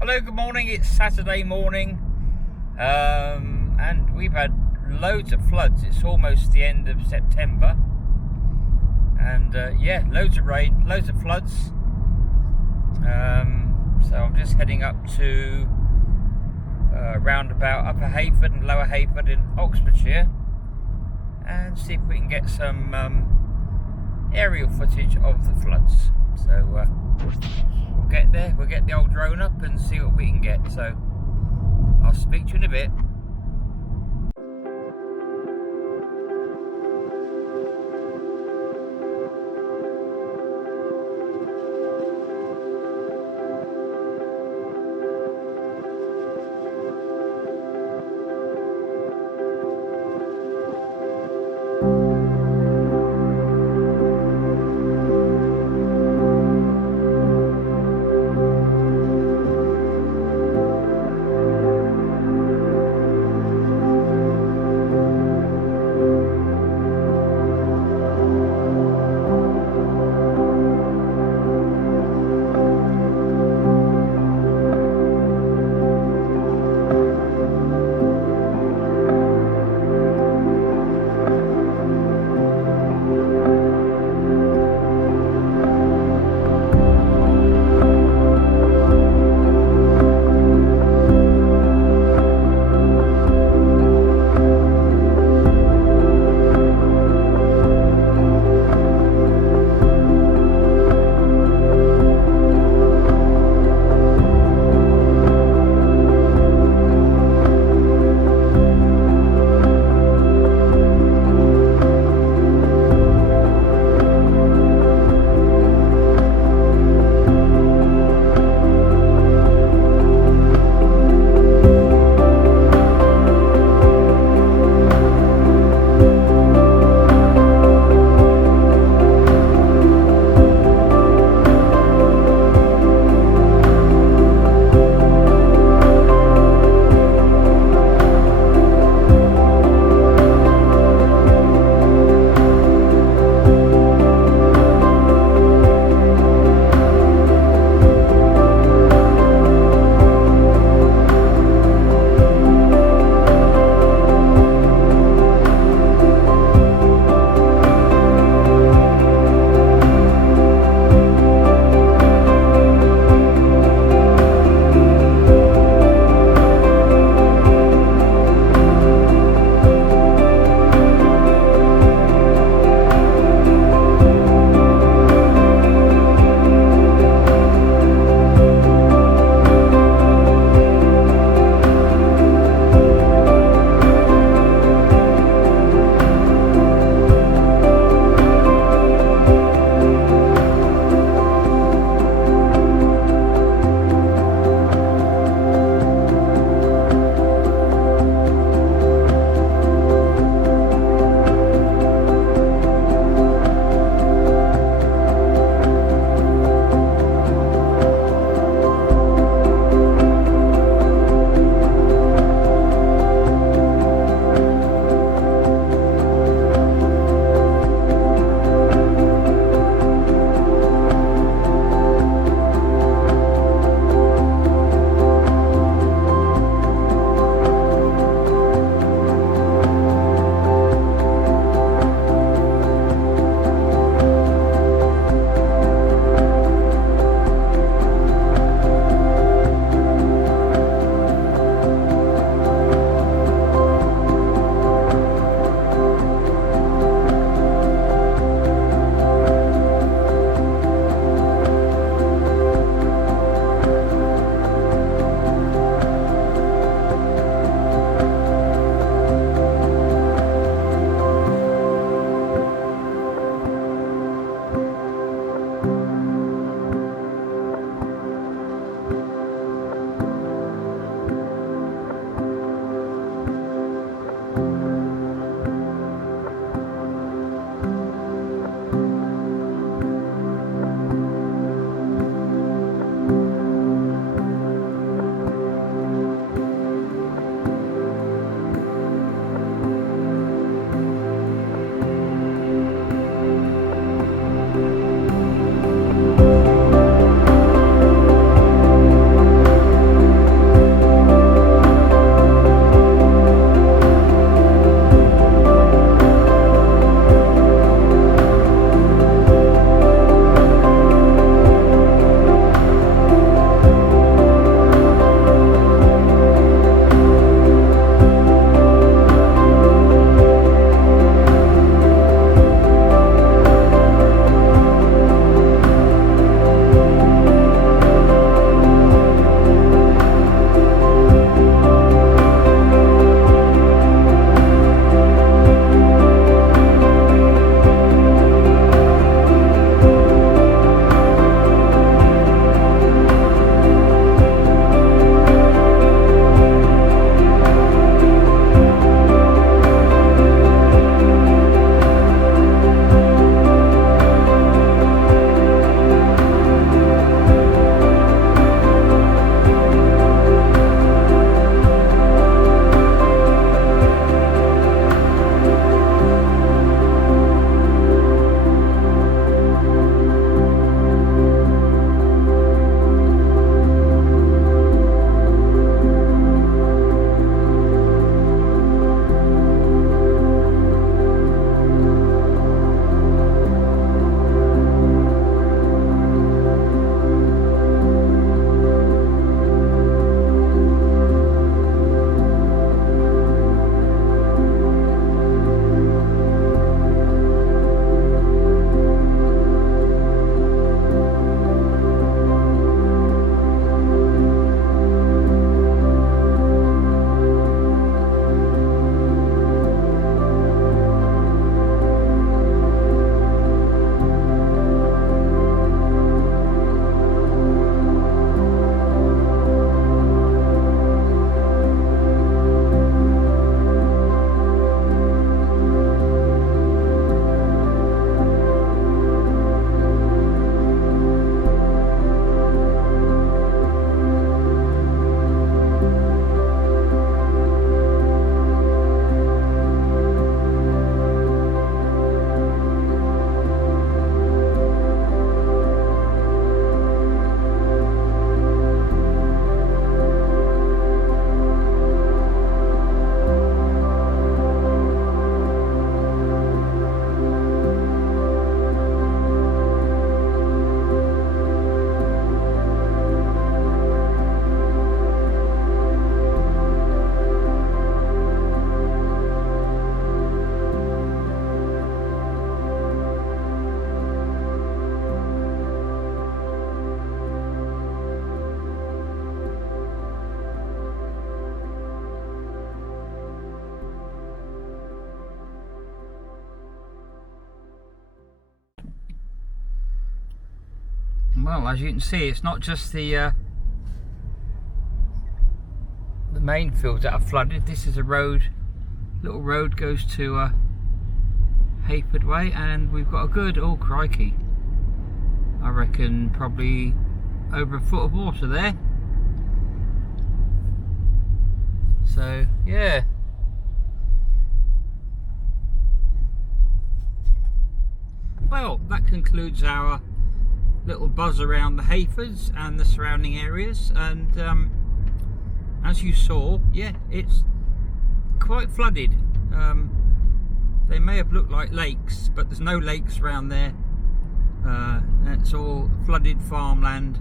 Hello, good morning. It's Saturday morning, and we've had loads of floods. It's almost the end of September, and yeah, loads of rain, loads of floods. So I'm just heading up to roundabout Upper Heyford and Lower Heyford in Oxfordshire, and see if we can get some aerial footage of the floods. So we'll get there, we'll get the old drone up and see what we can get. So I'll speak to you in a bit. Well, as you can see, it's not just the main fields that are flooded. This is a road, little road goes to Heyford way, and we've got a good, oh crikey, I reckon probably over a foot of water there. So yeah, well, that concludes our little buzz around the Heyfords and the surrounding areas, and as you saw, yeah, it's quite flooded. They may have looked like lakes, but there's no lakes around there. It's all flooded farmland,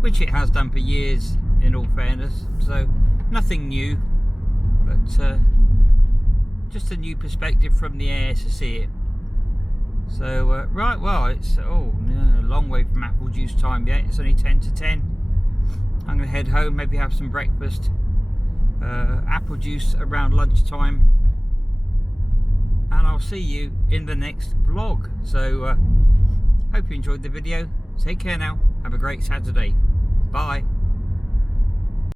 which it has done for years, in all fairness, so nothing new, but just a new perspective from the air to see it. So right, well, it's a long way from apple juice time yet. It's only 10 to 10. I'm going to head home, maybe have some breakfast, apple juice around lunchtime, and I'll see you in the next vlog. So hope you enjoyed the video. Take care now, have a great Saturday, bye.